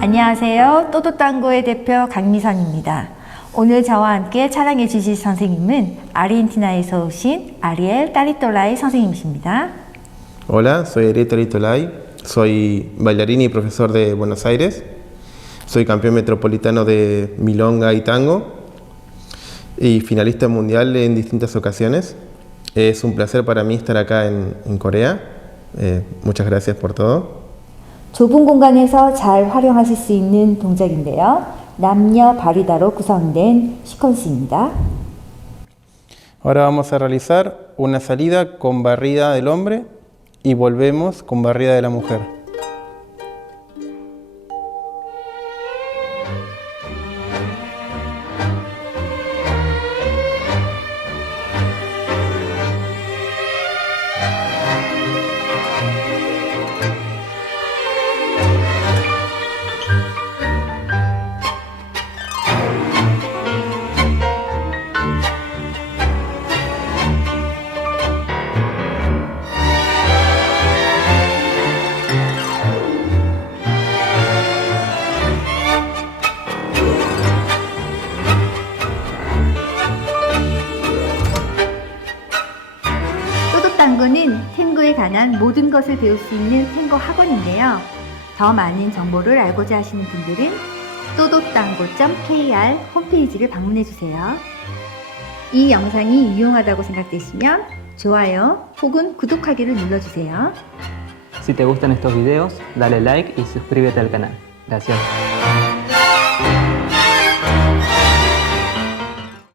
안녕하세요. 또또땅고의 대표 강미선입니다. 오늘 저와 함께 촬영해 주실 선생님은 아르헨티나에서 오신 아리엘 따리톨라이 선생님이십니다. Hola, soy Ariel Tolay, soy bailarín y profesor de Buenos Aires, soy campeón metropolitano de milonga y tango y finalista mundial en distintas ocasiones. Es un placer para mí estar acá en, en Corea. Eh, muchas gracias por todo. 좁은 공간에서 잘 활용하실 수 있는 동작인데요. 남녀 바리다로 구성된 시퀀스입니다. Ahora vamos a realizar una salida con barrida del hombre y volvemos con barrida de la mujer. 또또땅고는 탱고에 관한 모든 것을 배울 수 있는 탱고 학원인데요. 더 많은 정보를 알고자 하시는 분들은 또도땅고.kr 홈페이지를 방문해 주세요. 이 영상이 유용하다고 생각되시면 좋아요 혹은 구독하기를 눌러주세요. Si te gustan estos videos, dale like y suscríbete al canal. Gracias.